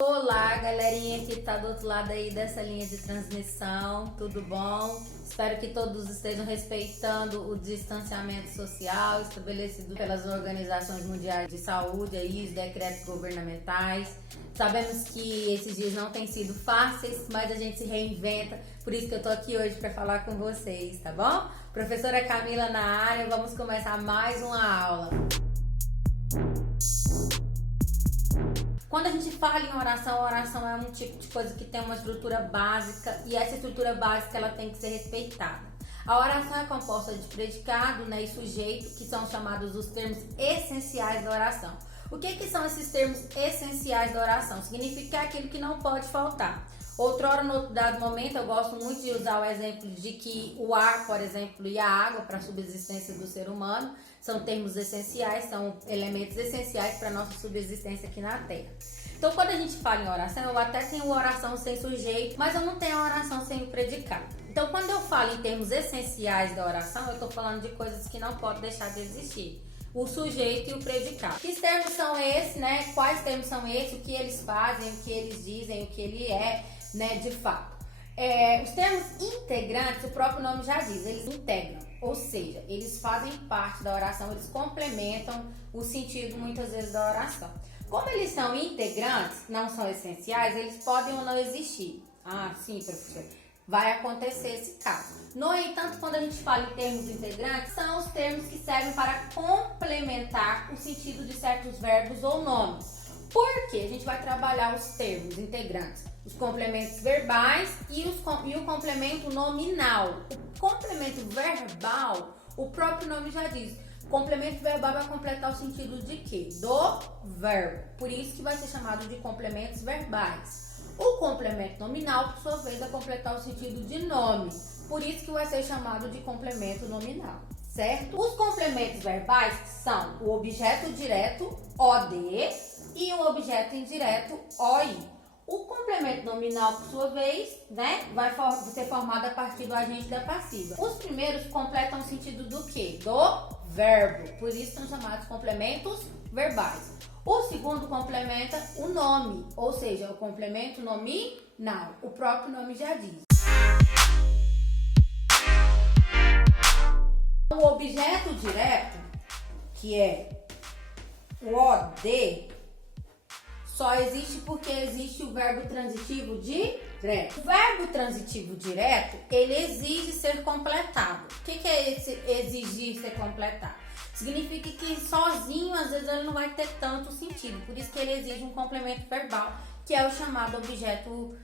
Olá, galerinha que tá do outro lado aí dessa linha de transmissão, tudo bom? Espero que todos estejam respeitando o distanciamento social estabelecido pelas organizações mundiais de saúde, aí, os decretos governamentais. Sabemos que esses dias não têm sido fáceis, mas a gente se reinventa, por isso que eu tô aqui hoje para falar com vocês, tá bom? Professora Camila na área, vamos começar mais uma aula. Quando a gente fala em oração, a oração é um tipo de coisa que tem uma estrutura básica e essa estrutura básica ela tem que ser respeitada. A oração é composta de predicado, né, e sujeito, que são chamados os termos essenciais da oração. O que são esses termos essenciais da oração? Significa aquilo que não pode faltar. Outrora, no outro dado momento, eu gosto muito de usar o exemplo de que o ar, por exemplo, e a água para a subsistência do ser humano são termos essenciais, são elementos essenciais para a nossa subsistência aqui na Terra. Então, quando a gente fala em oração, eu até tenho oração sem sujeito, mas eu não tenho oração sem o predicado. Então, quando eu falo em termos essenciais da oração, eu estou falando de coisas que não podem deixar de existir. O sujeito e o predicado. Que termos são esses, né? Quais termos são esses? O que eles fazem, o que eles dizem, o que ele é, né, de fato. Os termos integrantes, o próprio nome já diz, eles integram, ou seja, eles fazem parte da oração, eles complementam o sentido muitas vezes da oração. Como eles são integrantes, não são essenciais, eles podem ou não existir. Ah, sim, professor, vai acontecer esse caso. No entanto, quando a gente fala em termos integrantes, são os termos que servem para complementar o sentido de certos verbos ou nomes. Por quê? A gente vai trabalhar os termos integrantes, os complementos verbais e o complemento nominal. O complemento verbal, o próprio nome já diz. O complemento verbal vai completar o sentido de quê? Do verbo. Por isso que vai ser chamado de complementos verbais. O complemento nominal, por sua vez, vai completar o sentido de nome. Por isso que vai ser chamado de complemento nominal, certo? Os complementos verbais são o objeto direto, OD, e o objeto indireto, OI. O complemento nominal, por sua vez, né, vai ser formado a partir do agente da passiva. Os primeiros completam o sentido do quê? Do verbo. Por isso são chamados complementos verbais. O segundo complementa o nome, ou seja, o complemento nominal. O próprio nome já diz. O objeto direto, que é o OD, só existe porque existe o verbo transitivo direto. O verbo transitivo direto, ele exige ser completado. O que é esse exigir ser completado? Significa que sozinho, às vezes, ele não vai ter tanto sentido. Por isso que ele exige um complemento verbal, que é o chamado objeto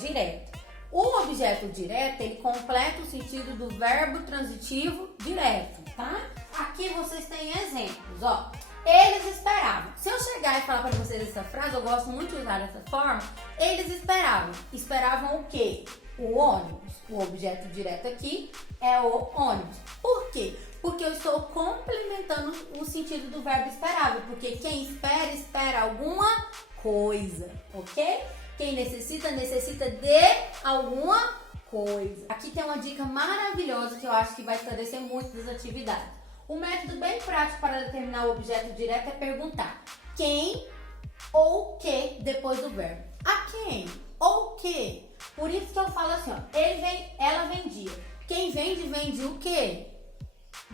direto. O objeto direto, ele completa o sentido do verbo transitivo direto, tá? Aqui vocês têm exemplos, ó. Eles esperavam. Se eu chegar e falar para vocês essa frase, eu gosto muito de usar dessa forma. Eles esperavam. Esperavam o quê? O ônibus. O objeto direto aqui é o ônibus. Por quê? Porque eu estou complementando o sentido do verbo esperável. Porque quem espera, espera alguma coisa, ok? Quem necessita, necessita de alguma coisa. Aqui tem uma dica maravilhosa que eu acho que vai esclarecer muito das atividades. Um método bem prático para determinar o objeto direto é perguntar quem ou que depois do verbo. A quem ou que. Por isso que eu falo assim, ó, ela vendia. Quem vende, vende o quê?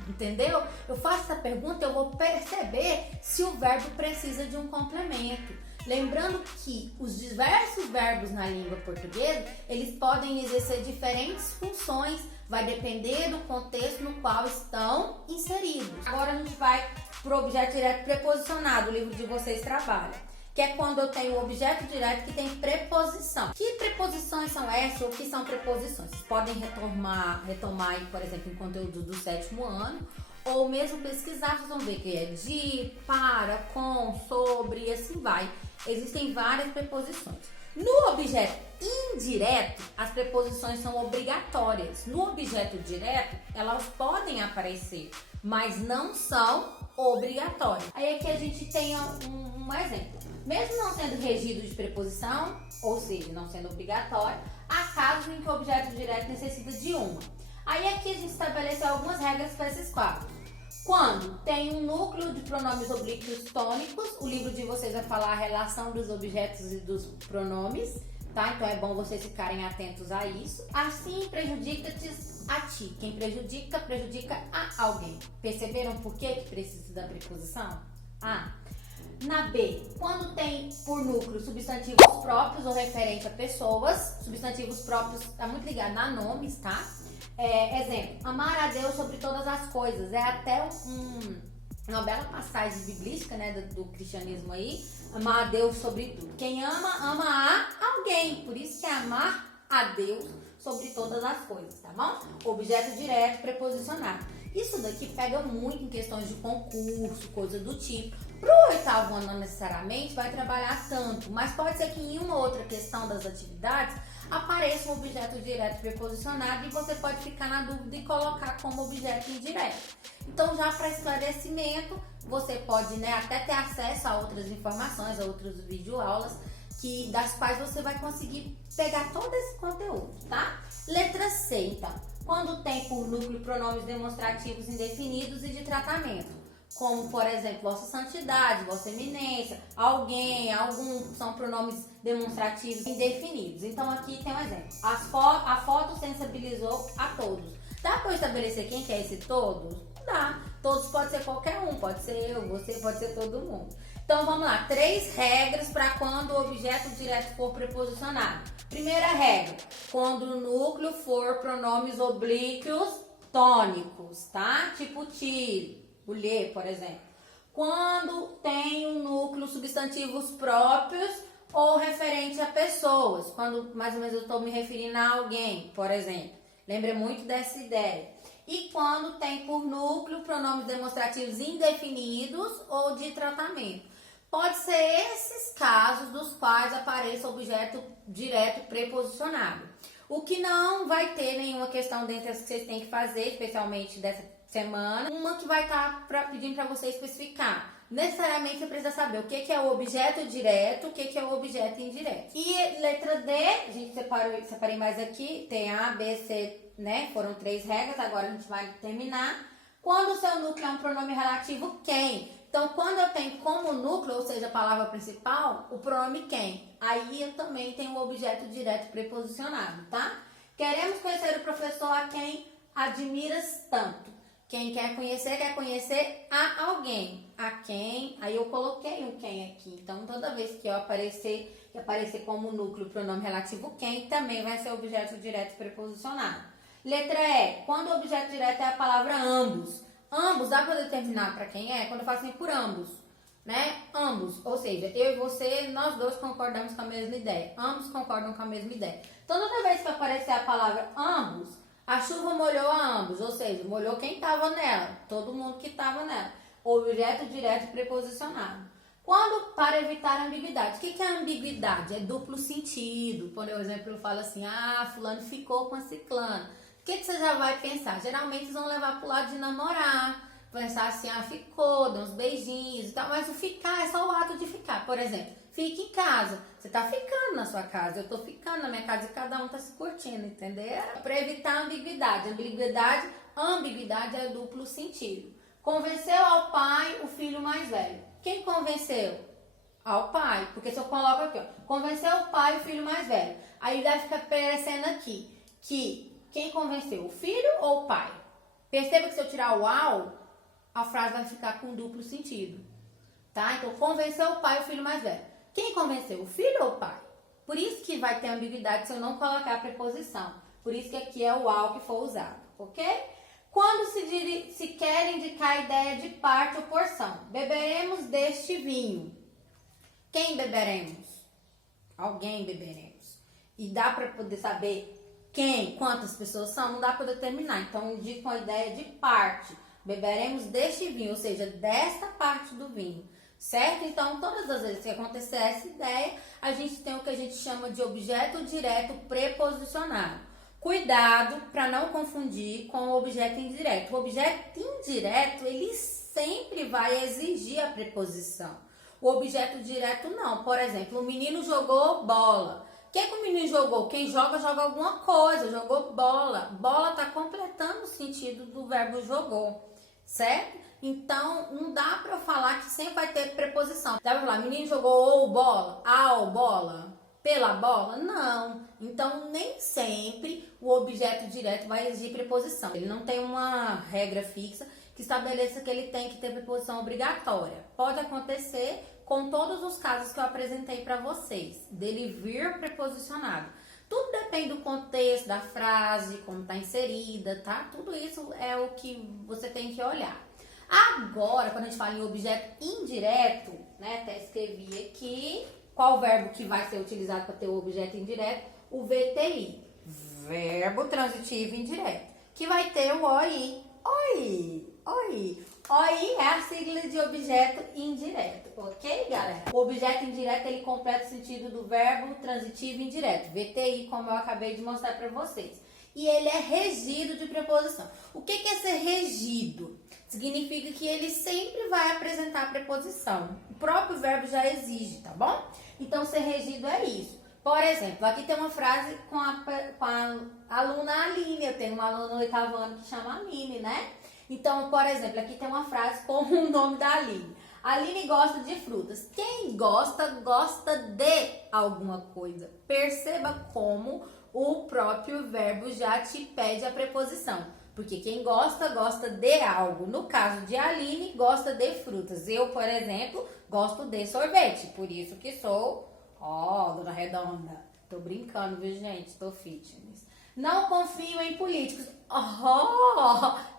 Entendeu? Eu faço essa pergunta, eu vou perceber se o verbo precisa de um complemento. Lembrando que os diversos verbos na língua portuguesa, eles podem exercer diferentes funções, vai depender do contexto no qual estão inseridos. Agora a gente vai para o objeto direto preposicionado, o livro de vocês trabalha, que é quando eu tenho o objeto direto que tem preposição. Que preposições são essas ou que são preposições? Vocês podem retomar aí, por exemplo, em conteúdo do 7º ano, ou mesmo pesquisar, vocês vão ver que é de, para, com, sobre e assim vai. Existem várias preposições. No objeto indireto, as preposições são obrigatórias. No objeto direto, elas podem aparecer, mas não são obrigatórias. Aí aqui a gente tem um exemplo. Mesmo não sendo regido de preposição, ou seja, não sendo obrigatório, há casos em que o objeto direto necessita de uma. Aí aqui a gente estabeleceu algumas regras para esses quadros. Quando tem um núcleo de pronomes oblíquos tônicos, o livro de vocês vai falar a relação dos objetos e dos pronomes, tá? Então é bom vocês ficarem atentos a isso. Assim, prejudica-te a ti. Quem prejudica, prejudica a alguém. Perceberam por que precisa da preposição? Na B, quando tem por núcleo substantivos próprios ou referente a pessoas, substantivos próprios tá muito ligado a nomes, tá? Exemplo, amar a Deus sobre todas as coisas. É até uma bela passagem biblística, né, do cristianismo aí. Amar a Deus sobre tudo. Quem ama, ama a alguém. Por isso que é amar a Deus sobre todas as coisas, tá bom? Objeto direto, preposicionado. Isso daqui pega muito em questões de concurso, coisa do tipo. Pro oitavo ano não necessariamente vai trabalhar tanto, mas pode ser que em uma outra questão das atividades apareça um objeto direto preposicionado e você pode ficar na dúvida e colocar como objeto indireto. Então, já para esclarecimento, você pode, né, até ter acesso a outras informações, a outras videoaulas, das quais você vai conseguir pegar todo esse conteúdo, tá? Letra C, então. Quando tem por núcleo pronomes demonstrativos indefinidos e de tratamento, como, por exemplo, vossa santidade, vossa eminência, alguém, algum, são pronomes demonstrativos indefinidos. Então, aqui tem um exemplo. A foto sensibilizou a todos. Dá para eu estabelecer quem que é esse todos? Dá. Todos pode ser qualquer um, pode ser eu, você, pode ser todo mundo. Então, vamos lá. 3 regras para quando o objeto direto for preposicionado. Primeira regra, quando o núcleo for pronomes oblíquos tônicos, tá? Tipo ti, mulher, por exemplo. Quando tem um núcleo substantivos próprios ou referente a pessoas. Quando mais ou menos eu estou me referindo a alguém, por exemplo. Lembra muito dessa ideia. E quando tem por núcleo pronomes demonstrativos indefinidos ou de tratamento. Pode ser esses casos dos quais apareça objeto direto preposicionado. O que não vai ter nenhuma questão dentro das que vocês têm que fazer, especialmente dessa semana, uma que vai estar pedindo para você especificar. Necessariamente você precisa saber o que é o objeto direto, o que é o objeto indireto. E letra D, a gente separei mais aqui, tem A, B, C, né? Foram 3 regras, agora a gente vai terminar. Quando o seu núcleo é um pronome relativo, quem? Então, quando eu tenho como núcleo, ou seja, a palavra principal, o pronome quem. Aí eu também tenho o objeto direto preposicionado, tá? Queremos conhecer o professor a quem admiras tanto. Quem quer conhecer a alguém. A quem, aí eu coloquei um quem aqui. Então, toda vez que eu aparecer como núcleo o pronome relativo quem, também vai ser objeto direto preposicionado. Letra E, quando o objeto direto é a palavra ambos. Ambos, dá para determinar para quem é? Quando eu faço assim por ambos, né? Ambos, ou seja, eu e você, nós dois concordamos com a mesma ideia. Ambos concordam com a mesma ideia. Então, toda vez que aparecer a palavra ambos, a chuva molhou a ambos, ou seja, molhou quem estava nela, todo mundo que estava nela. Objeto direto preposicionado. Quando, para evitar a ambiguidade. O que é a ambiguidade? É duplo sentido. Por exemplo, eu falo assim, fulano ficou com a ciclana. O que você já vai pensar? Geralmente eles vão levar pro lado de namorar, pensar assim, ficou, dá uns beijinhos e tal, mas o ficar é só o ato de ficar. Por exemplo, fique em casa, você tá ficando na sua casa, eu tô ficando na minha casa e cada um tá se curtindo, entendeu? Para evitar a ambiguidade. Ambiguidade é duplo sentido. Convenceu ao pai o filho mais velho. Quem convenceu? Ao pai, porque se eu coloco aqui, convenceu o pai o filho mais velho, aí vai ficar aparecendo aqui que quem convenceu, o filho ou o pai? Perceba que se eu tirar o ao, a frase vai ficar com duplo sentido, tá? Então, convenceu o pai, o filho mais velho. Quem convenceu, o filho ou o pai? Por isso que vai ter ambiguidade se eu não colocar a preposição. Por isso que aqui é o ao que for usado, ok? Quando se quer indicar a ideia de parte ou porção. Beberemos deste vinho. Quem beberemos? Alguém beberemos. E dá para poder saber quem, quantas pessoas são, não dá para determinar. Então, indica uma ideia de parte. Beberemos deste vinho, ou seja, desta parte do vinho. Certo? Então, todas as vezes que acontecer essa ideia, a gente tem o que a gente chama de objeto direto preposicionado. Cuidado para não confundir com o objeto indireto. O objeto indireto, ele sempre vai exigir a preposição. O objeto direto não. Por exemplo, o menino jogou bola. O que o menino jogou? Quem joga, joga alguma coisa, jogou bola. Bola está completando o sentido do verbo jogou, certo? Então, não dá pra eu falar que sempre vai ter preposição. Dá pra falar, menino jogou ou bola, ao bola, pela bola? Não. Então, nem sempre o objeto direto vai exigir preposição. Ele não tem uma regra fixa que estabeleça que ele tem que ter preposição obrigatória. Pode acontecer com todos os casos que eu apresentei para vocês, dele vir preposicionado. Tudo depende do contexto, da frase, como está inserida, tá? Tudo isso é o que você tem que olhar. Agora, quando a gente fala em objeto indireto, né? Até escrevi aqui qual verbo que vai ser utilizado para ter o objeto indireto, o VTI, verbo transitivo indireto, que vai ter o OI. OI é a sigla de objeto indireto, ok, galera? O objeto indireto, ele completa o sentido do verbo transitivo indireto, VTI, como eu acabei de mostrar para vocês. E ele é regido de preposição. O que é ser regido? Significa que ele sempre vai apresentar a preposição. O próprio verbo já exige, tá bom? Então, ser regido é isso. Por exemplo, aqui tem uma frase com a aluna Aline. Eu tenho uma aluna no 8º ano que chama Aline, né? Então, por exemplo, aqui tem uma frase com o nome da Aline. Aline gosta de frutas. Quem gosta, gosta de alguma coisa. Perceba como o próprio verbo já te pede a preposição. Porque quem gosta, gosta de algo. No caso de Aline, gosta de frutas. Eu, por exemplo, gosto de sorvete. Por isso que sou, dona Redonda. Tô brincando, viu, gente? Tô fitness. Não confio em políticos.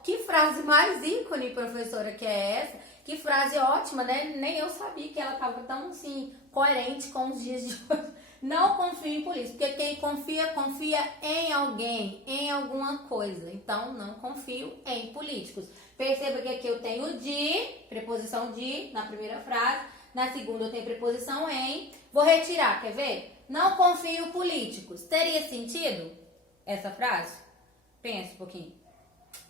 Que frase mais ícone, professora, que é essa? Que frase ótima, né? Nem eu sabia que ela tava tão, assim, coerente com os dias de hoje. Não confio em políticos, porque quem confia, confia em alguém, em alguma coisa. Então, não confio em políticos. Perceba que aqui eu tenho de, preposição de, na primeira frase. Na segunda eu tenho preposição em. Vou retirar, quer ver? Não confio em políticos. Teria sentido essa frase? Pensa um pouquinho.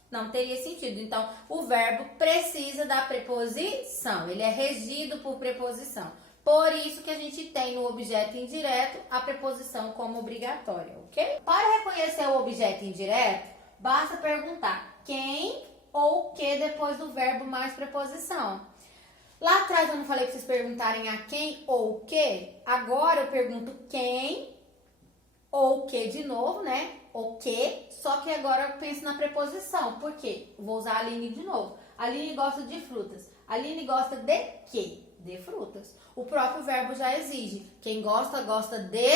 Não teria sentido. Então, o verbo precisa da preposição. Ele é regido por preposição. Por isso que a gente tem no objeto indireto a preposição como obrigatória, ok? Para reconhecer o objeto indireto, basta perguntar quem ou que depois do verbo mais preposição. Lá atrás eu não falei que vocês perguntarem a quem ou que? Agora eu pergunto quem ou que de novo, né? O que, só que agora eu penso na preposição. Por quê? Vou usar a Aline de novo. A Aline gosta de frutas. A Aline gosta de quê? De frutas. O próprio verbo já exige. Quem gosta, gosta de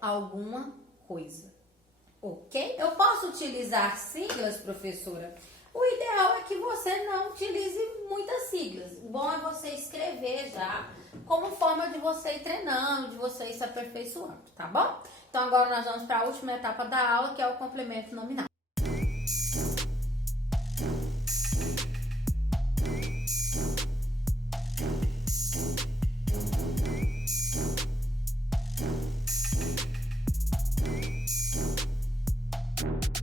alguma coisa. Ok? Eu posso utilizar siglas, professora? O ideal é que você não utilize muitas siglas. O bom é você escrever já como forma de você ir treinando, de você ir se aperfeiçoando, tá bom? Então agora nós vamos para a última etapa da aula, que é o complemento nominal.